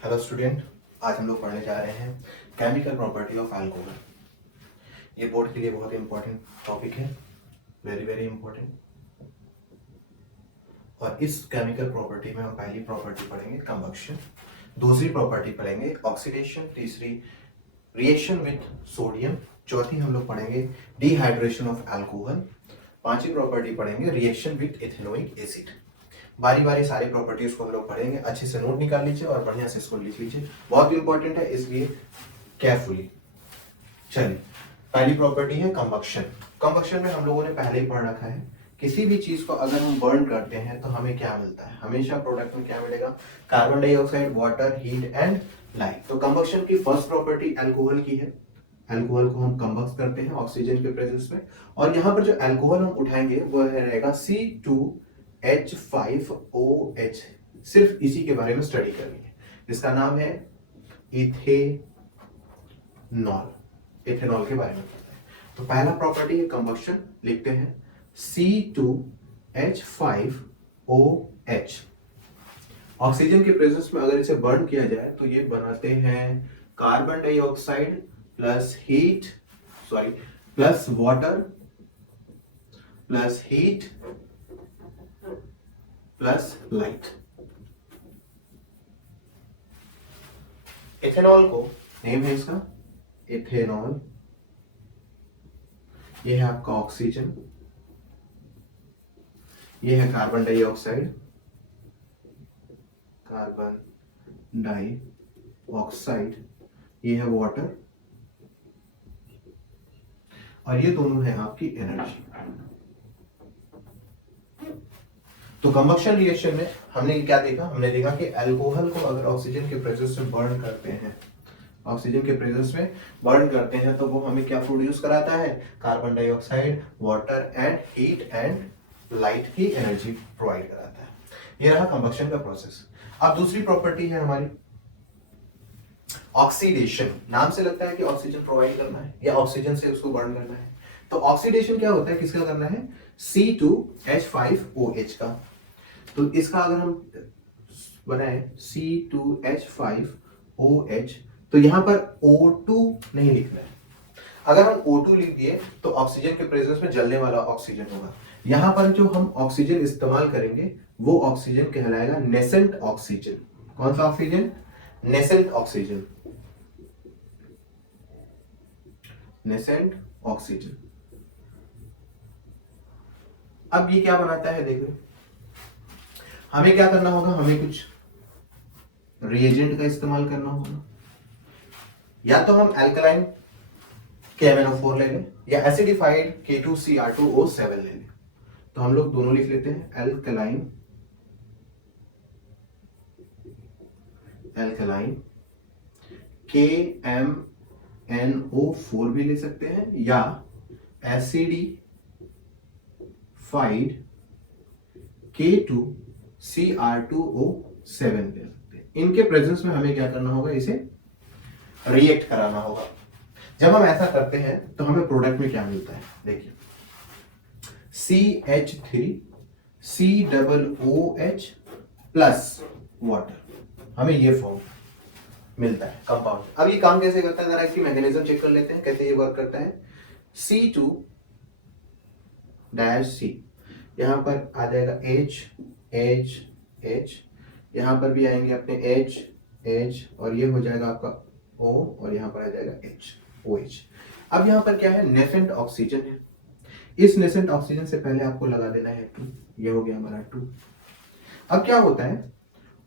Hello student, आज हम लोग पढ़ने जा रहे हैं केमिकल प्रॉपर्टी ऑफ अल्कोहल। ये बोर्ड के लिए बहुत ही इंपॉर्टेंट टॉपिक है, वेरी वेरी इंपॉर्टेंट। और इस केमिकल प्रॉपर्टी में हम पहली प्रॉपर्टी पढ़ेंगे कंबक्शन, दूसरी प्रॉपर्टी पढ़ेंगे ऑक्सीडेशन, तीसरी रिएक्शन विथ सोडियम, चौथी हम लोग पढ़ेंगे डिहाइड्रेशन ऑफ अल्कोहल, पांचवी प्रॉपर्टी पढ़ेंगे रिएक्शन विथ इथेनोइक एसिड। बारी बारी सारी प्रॉपर्टीज को हम लोग पढ़ेंगे। अच्छे से नोट निकाल लीजिए और बढ़िया से इसको लिख लीजिए, बहुत इंपॉर्टेंट है, इसलिए केयरफुली। चलिए, पहली प्रॉपर्टी है कंबक्शन। कंबक्शन में हम लोगों ने पहले ही पढ़ रखा है, किसी भी चीज को अगर हम बर्न करते हैं तो हमें क्या मिलता है, हमेशा प्रोडक्ट में क्या मिलेगा, carbon dioxide, water, heat and light. तो कंबक्शन की फर्स्ट प्रॉपर्टी अल्कोहल की है। अल्कोहल को हम कंबक्ट करते हैं ऑक्सीजन के प्रेजेंस में, और यहाँ पर जो अल्कोहल हम उठाएंगे वो रहेगा C2H5OH। सिर्फ इसी के बारे में स्टडी करनी है, जिसका नाम है इथेनॉल। इथेनॉल के बारे में पढ़ते हैं। तो पहला प्रॉपर्टी है कंबक्शन, लिखते हैं C2H5OH। ऑक्सीजन के प्रेजेंस में अगर इसे बर्न किया जाए तो ये बनाते हैं carbon dioxide plus heat, sorry, plus water plus heat plus light. Ethanol को नेम है इसका इथेनॉल। ये है आपका ऑक्सीजन, ये है कार्बन डाइऑक्साइड, कार्बन डाइऑक्साइड, ये है वाटर, और ये दोनों है आपकी एनर्जी। तो कंबक्शन रिएक्शन में हमने क्या देखा, हमने देखा कि अल्कोहल को अगर ऑक्सीजन के प्रेजेंस में बर्न करते हैं, ऑक्सीजन के प्रेजेंस में बर्न करते हैं तो वो हमें क्या प्रोड्यूस कराता है, carbon dioxide, water and heat and light की एनर्जी प्रोवाइड कराता है। ये रहा कंबक्शन का प्रोसेस। अब दूसरी प्रॉपर्टी है हमारी ऑक्सीडेशन। नाम से लगता है कि ऑक्सीजन प्रोवाइड करना है या ऑक्सीजन से उसको बर्न करना है। तो ऑक्सीडेशन क्या होता है, किसका करना है, C2H5OH का। तो इसका अगर हम बनाए C2H5OH, तो यहां पर O2 नहीं लिखना है। अगर हम O2 लिख दिए तो ऑक्सीजन के प्रेजेंस में जलने वाला ऑक्सीजन होगा। यहां पर जो हम ऑक्सीजन इस्तेमाल करेंगे वो ऑक्सीजन कहलाएगा नेसेंट ऑक्सीजन। कौन सा oxygen, nascent oxygen, nascent oxygen. अब ये क्या बनाता है, देखो हमें क्या करना होगा, हमें कुछ रिएजेंट का इस्तेमाल करना होगा। या तो हम एल्कलाइन KMnO4 ले लें या एसिडिफाइड K2Cr2O7 ले लें। तो हम लोग दोनों लिख लेते हैं, एल्कलाइन KMnO4 भी ले सकते हैं या एसिडिफाइड K2Cr2O7 ले सकते हैं। इनके प्रेजेंस में हमें क्या करना होगा, इसे रिएक्ट कराना होगा। जब हम ऐसा करते हैं तो हमें प्रोडक्ट में क्या मिलता है, देखिए CH3COOH प्लस वाटर, हमें ये फॉर्म मिलता है कंपाउंड। अब ये काम कैसे करता है, जरा इसकी मैकेनिज्म चेक कर लेते हैं, कैसे ये वर्क करता है। C2-C, यहां पर आ जाएगा H, यहां पर भी आएंगे अपने H, और ये हो जाएगा आपका O, और यहां पर आ जाएगा OH। अब यहां पर क्या है, नेसेंट ऑक्सीजन है। इस नेसेंट ऑक्सीजन से पहले आपको लगा देना है 2, ये हो गया हमारा 2। अब क्या होता है,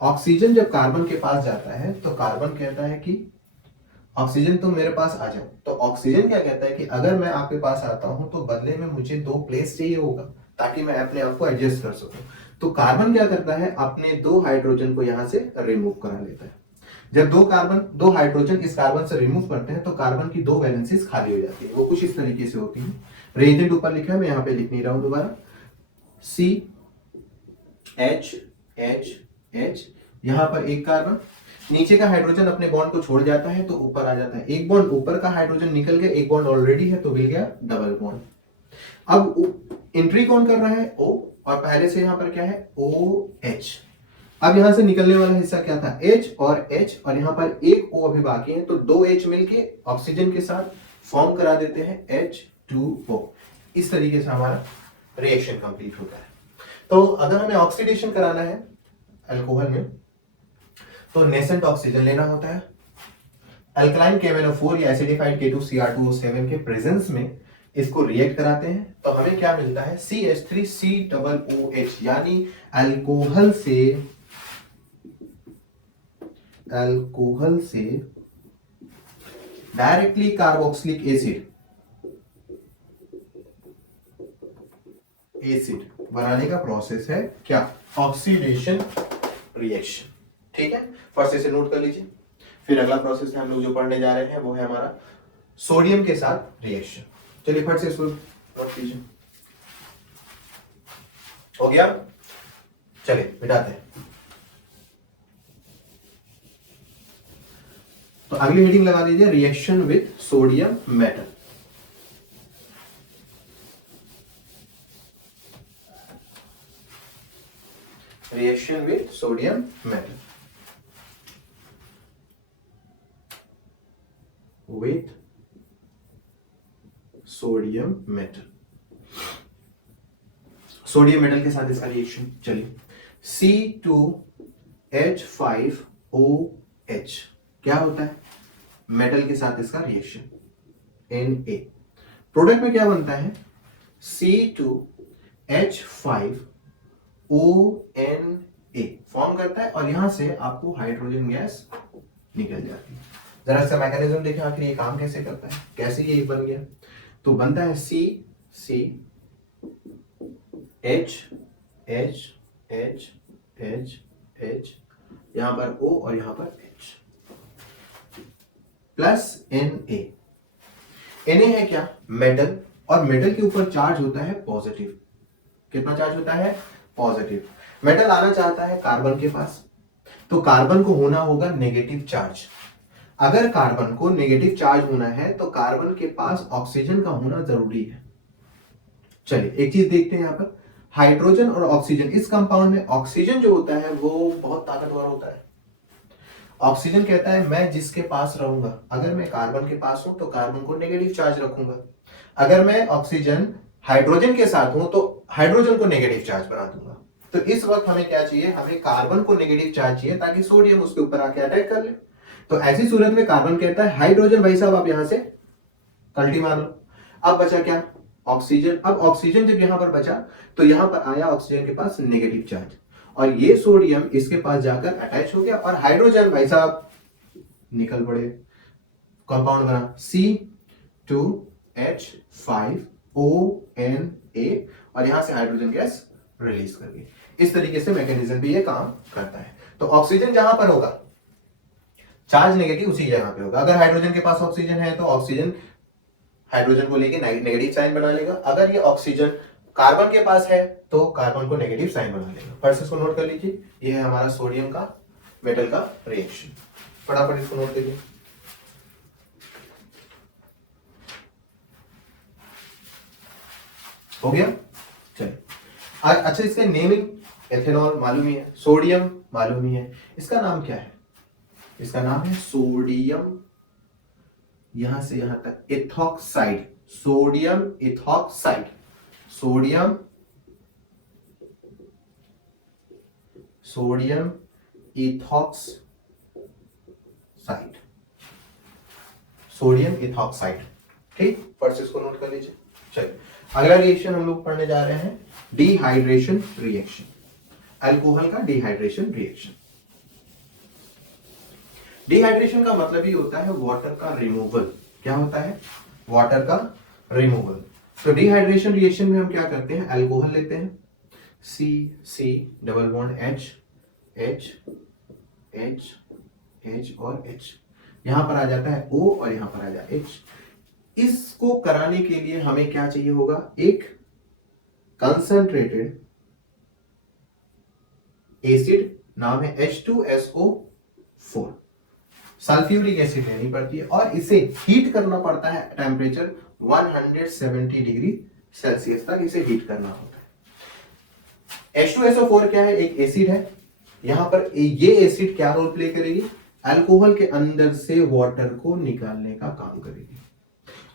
ऑक्सीजन जब कार्बन के पास जाता है तो कार्बन कहता है कि ऑक्सीजन तुम मेरे पास आ जाओ। तो ऑक्सीजन क्या कहता है कि अगर मैं आपके पास आता हूं तो बदले में मुझे 2 प्लेस चाहिए होगा ताकि मैं अपने आप को एडजस्ट कर सकूं। तो कार्बन क्या करता है, अपने 2 हाइड्रोजन को यहां से रिमूव करा लेता है। जब 2 हाइड्रोजन इस कार्बन से रिमूव करते हैं तो कार्बन की 2 वैलेंसीज खाली हो जाती है। वो कुछ इस तरीके से होती है। रिएजेंट ऊपर लिखा है, मैं यहाँ पे लिख नहीं रहा हूं दोबारा। CH, यहां पर एक कार्बन, नीचे का हाइड्रोजन अपने बॉन्ड को छोड़ जाता है तो ऊपर आ जाता है। एक बॉन्ड ऊपर का हाइड्रोजन निकल गया, एक बॉन्ड ऑलरेडी है तो मिल गया डबल बॉन्ड। अब एंट्री कौन कर रहा है, O, और पहले से यहां पर क्या है, OH। अब यहां से निकलने वाला हिस्सा क्या था, H और H, और यहां पर एक O अभी बाकी है, तो दो H मिलके ऑक्सीजन के साथ फॉर्म करा देते हैं H2O। इस तरीके से हमारा रिएक्शन कंप्लीट होता है। तो अगर हमें ऑक्सीडेशन कराना है अल्कोहल में, तो नेसेंट ऑक्सीजन लेना होता है। अल्कलाइन KMnO4 या एसिडिफाइड K2Cr2O7 के प्रेजेंस में इसको रिएक्ट कराते हैं, तो हमें क्या मिलता है, CH3COOH, यानी अल्कोहल से डायरेक्टली कार्बोक्सिलिक एसिड बनाने का प्रोसेस है क्या, ऑक्सीडेशन रिएक्शन। ठीक है, फर्स्ट इसे नोट कर लीजिए। फिर अगला प्रोसेस है हम लोग जो पढ़ने जा रहे हैं वो है हमारा सोडियम के साथ रिएक्शन। चलिए फट से इसको नोट कीजिए। हो गया, चलिए मिटाते हैं। तो अगली हेडिंग लगा दीजिए, reaction with sodium metal. Reaction with sodium metal, with sodium metal. Sodium metal के साथ इसका रिएक्शन, चलिए C2H5OH क्या होता है, मेटल के साथ इसका रिएक्शन Na। प्रोडक्ट में क्या बनता है, C2H5ONA फॉर्म करता है, और यहां से आपको हाइड्रोजन गैस निकल जाती है। जरा सा मैकेनिज्म देखें आखिर ये काम कैसे करता है, कैसे ये बन गया। तो बनता है CH यहां पर O और यहां पर H प्लस Na। Na है क्या, मेटल, और मेटल के ऊपर चार्ज होता है पॉजिटिव। कितना चार्ज होता है, पॉजिटिव। मेटल आना चाहता है कार्बन के पास, तो कार्बन को होना होगा नेगेटिव चार्ज। अगर कार्बन को नेगेटिव चार्ज होना है तो कार्बन के पास ऑक्सीजन का होना जरूरी है। चलिए एक चीज देखते हैं यहां पर, हाइड्रोजन और ऑक्सीजन, इस कंपाउंड में ऑक्सीजन जो होता है वो बहुत ताकतवर होता है। ऑक्सीजन कहता है मैं जिसके पास रहूंगा, अगर मैं कार्बन के पास हूं तो कार्बन को नेगेटिव चार्ज रखूंगा, अगर मैं ऑक्सीजन हाइड्रोजन के साथ हूं तो हाइड्रोजन को नेगेटिव चार्ज बना दूंगा। तो इस वक्त हमें क्या चाहिए, हमें कार्बन को नेगेटिव चार्ज चाहिए ताकि सोडियम उसके ऊपर आके अटैक कर ले। तो ऐसी सूरत में कार्बन कहता है हाइड्रोजन भाई साहब आप यहां से कल्टी मार लो। अब बचा क्या, ऑक्सीजन। अब ऑक्सीजन जब यहां पर बचा तो यहां पर आया ऑक्सीजन के पास नेगेटिव चार्ज, और ये सोडियम इसके पास जाकर अटैच हो गया, और हाइड्रोजन भाई साहब निकल पड़े, कंपाउंड बना C2H5ONA, और यहां से हाइड्रोजन गैस रिलीज कर दी। इस तरीके से मैकेनिज्म भी ये काम करता है। तो ऑक्सीजन जहां पर होगा चार्ज नेगेटिव उसी जगह पे होगा। अगर हाइड्रोजन के पास ऑक्सीजन है तो ऑक्सीजन हाइड्रोजन को लेके नेगेटिव साइन बना लेगा, अगर ये ऑक्सीजन कार्बन के पास है तो कार्बन को नेगेटिव साइन बना लेगा। फर्स्ट इसको नोट कर लीजिए, ये है हमारा सोडियम का मेटल का रिएक्शन। फटाफट इसको नोट करिए। हो गया, चलिए। अच्छा इसका नेमिंग, एथेनॉल मालूम ही है, सोडियम मालूम ही है, इसका नाम क्या है, इसका नाम है सोडियम, यहां से यहां तक ethoxide, sodium ethoxide, sodium ethoxide, sodium ethoxide. ठीक, फर्स्ट इसको नोट कर लीजिए। चलिए अगला रिएक्शन हम लोग पढ़ने जा रहे हैं, डिहाइड्रेशन रिएक्शन, अल्कोहल का डिहाइड्रेशन रिएक्शन। डिहाइड्रेशन का मतलब ही होता है वाटर का रिमूवल। क्या होता है, वाटर का रिमूवल। तो डिहाइड्रेशन रिएक्शन में हम क्या करते हैं, अल्कोहल लेते हैं, C डबल बॉन्ड H और H, यहां पर आ जाता है O और यहां पर आ जाता है H। इसको कराने के लिए हमें क्या चाहिए होगा, एक कंसंट्रेटेड एसिड, नाम है H2SO4, सल्फ्यूरिक एसिड लेनी पड़ती है, और इसे हीट करना पड़ता है टेम्परेचर 170 डिग्री सेल्सियस तक इसे हीट करना होता है। H2SO4 क्या है, एक एसिड है, यहाँ पर ये एसिड क्या रोल प्ले करेगी, अल्कोहल के अंदर से वाटर को निकालने का काम करेगी।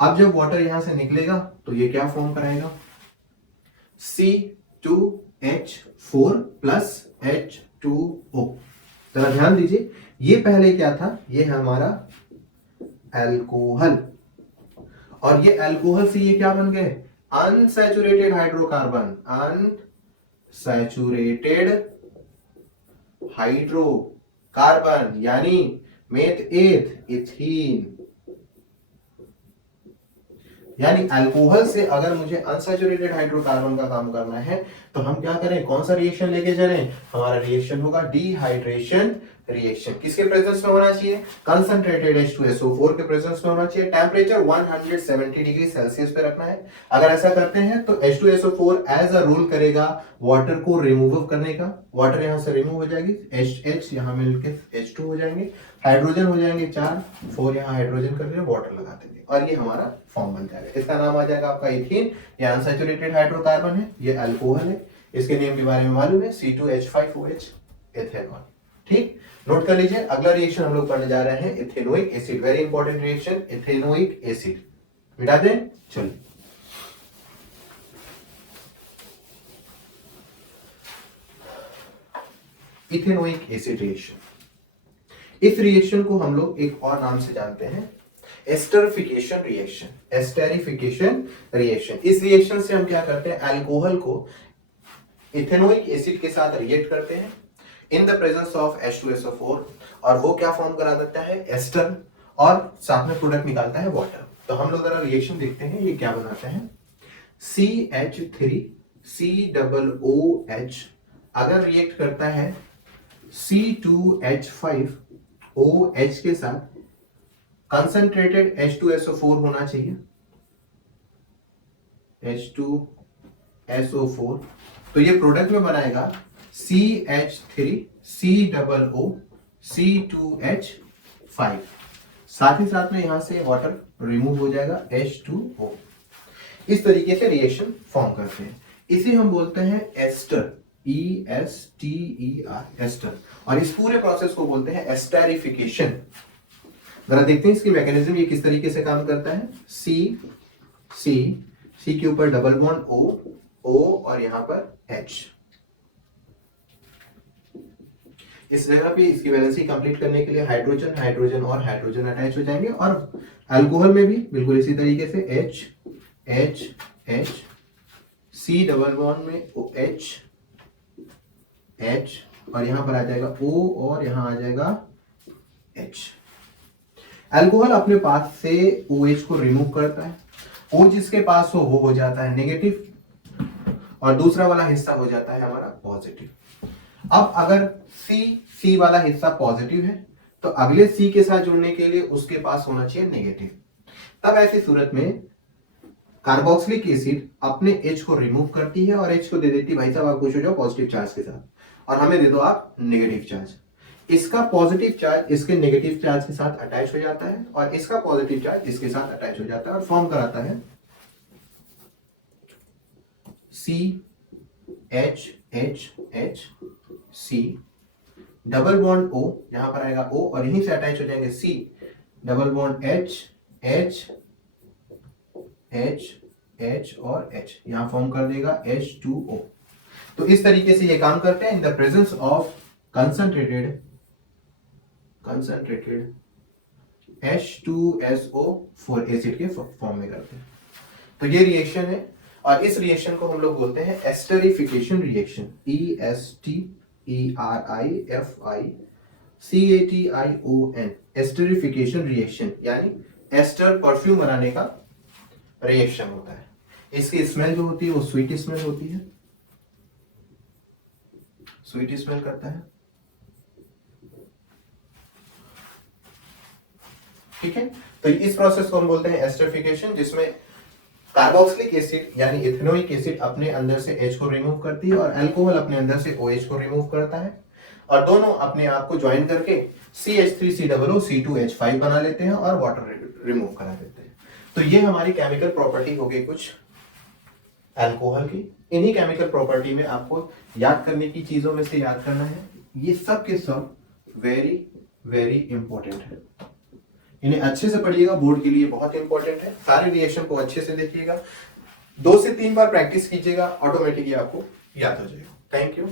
अब जब वाटर यहां से निकलेगा तो ये क्या फॉर्म कराएगा, C2H4 प्लस H2O। जरा ध्यान दीजिए, ये पहले क्या था, ये है हमारा अल्कोहल, और ये अल्कोहल से ये क्या बन गए, अनसैचुरेटेड हाइड्रोकार्बन, अनसैचुरेटेड हाइड्रोकार्बन यानी मेथ एथ इथीन। यानी अल्कोहल से अगर मुझे अनसैचुरेटेड हाइड्रोकार्बन का काम करना है तो हम क्या करें, कौन सा रिएक्शन लेके चलें, हमारा रिएक्शन होगा डिहाइड्रेशन रिएक्शन। किसके प्रेजेंस में होना चाहिए, कंसंट्रेटेड H2SO4 के प्रेजेंस में होना चाहिए। टेम्परेचर 170 डिग्री सेल्सियस पे रखना है। अगर ऐसा करते हैं तो H2SO4 एज अ रूल करेगा वाटर को रिमूव करने का, वाटर यहां से रिमूव हो जाएगी, H यहां मिलके H2 हो जाएंगे, हाइड्रोजन हो जाएंगे 4, 4 यहां हाइड्रोजन कर देंगे, वाटर लगा देंगे और ये हमारा फॉर्म बन जाएगा। इसका नाम आ जाएगा आपका इथीन। ये अनसैचुरेटेड हाइड्रोकार्बन है, ये अल्कोहल है, इसके नेम के बारे में मालूम है, C2H5OH एथेनॉल। ठीक, नोट कर लीजिए। अगला रिएक्शन हम लोग करने जा रहे हैं ethanoic acid, very important reaction ethanoic acid. मिटा दें, चलिए इथेनोइक एसिड रिएक्शन। इस रिएक्शन को हम लोग एक और नाम से जानते हैं, एस्टरिफिकेशन रिएक्शन। एस्टरिफिकेशन रिएक्शन, इस रिएक्शन से हम क्या करते हैं, अल्कोहल को इथेनोइक एसिड के साथ रिएक्ट करते हैं in the presence of H2SO4 और वो क्या फॉर्म करा देता है, एस्टर, और साथ में प्रोडक्ट निकालता है वाटर। तो हम लोग जरा रिएक्शन देखते हैं ये क्या बनाते हैं। CH3COOH अगर रिएक्ट करता है C2H5OH के साथ, कंसंट्रेटेड H2SO4 होना चाहिए, H2SO4, तो ये प्रोडक्ट में बनाएगा CH3COOC2H5, साथ ही साथ में यहां से वाटर रिमूव हो जाएगा H2O। इस तरीके से रिएक्शन फॉर्म करते हैं, इसे हम बोलते हैं एस्टर, ESTER, एस्टर, और इस पूरे प्रोसेस को बोलते हैं एस्टेरिफिकेशन। जरा देखते हैं इसकी मैकेनिज्म, ये किस तरीके से काम करता है। C के ऊपर डबल बॉन्ड O और यहां पर H, इस जगह पे इसकी वैलेंसी कंप्लीट करने के लिए हाइड्रोजन हाइड्रोजन और हाइड्रोजन अटैच हो जाएंगे, और अल्कोहल में भी बिल्कुल इसी तरीके से H C डबल बॉन्ड में OH और यहां पर आ जाएगा O और यहां आ जाएगा H। अल्कोहल अपने पास से OH को रिमूव करता है, O जिसके पास हो वो हो जाता है नेगेटिव और दूसरा वाला हिस्सा हो जाता है हमारा पॉजिटिव। अब अगर C वाला हिस्सा पॉजिटिव है तो अगले C के साथ जुड़ने के लिए उसके पास होना चाहिए नेगेटिव। तब ऐसी सूरत में कार्बोक्सिलिक एसिड अपने H को रिमूव करती है और H को दे देती है, भाई साहब आप खुश हो जाओ पॉजिटिव चार्ज के साथ, और हमें दे दो आप नेगेटिव चार्ज। इसका पॉजिटिव चार्ज इसके नेगेटिव चार्ज के साथ अटैच हो जाता है और इसका पॉजिटिव चार्ज इसके साथ अटैच हो जाता है और फॉर्म कराता है CHHC डबल बॉन्ड O, यहां पर आएगा O और यहीं से अटैच हो जाएंगे C डबल बॉन्ड H और H, यहां फॉर्म कर देगा H2O। तो इस तरीके से ये काम करते हैं in the presence of concentrated H2SO4 acid के फॉर्म में करते हैं। तो ये रिएक्शन है और इस रिएक्शन को हम लोग बोलते हैं esterification reaction, ESTERIFICATION, esterification reaction, यानी एस्टर परफ्यूम बनाने का रिएक्शन होता है। इसकी स्मेल जो होती है वो स्वीट स्मेल होती है, स्वीट स्मेल करता है, ठीक है। तो इस प्रोसेस को हम बोलते हैं एस्टरिफिकेशन, जिसमें कार्बोक्सिलिक एसिड यानी इथेनोइक एसिड अपने अंदर से H को रिमूव करती है और अल्कोहल अपने अंदर से OH को रिमूव करता है और दोनों अपने आप को ज्वाइन करके CH3COOC2H5 बना लेते हैं और वाटर रिमूव करा देते हैं। तो ये हमारी केमिकल प्रॉपर्टी हो गई कुछ अल्कोहल की। इन्हीं केमिकल प्रॉपर्टी में आपको याद करने की चीजों में से याद करना है ये सब के सब वेरी वेरी इंपॉर्टेंट है, इन्हें अच्छे से पढ़िएगा, बोर्ड के लिए बहुत इंपॉर्टेंट है। सारे रिएक्शन को अच्छे से देखिएगा, 2 से 3 बार प्रैक्टिस कीजिएगा, ऑटोमेटिकली आपको याद हो जाएगा। Thank you.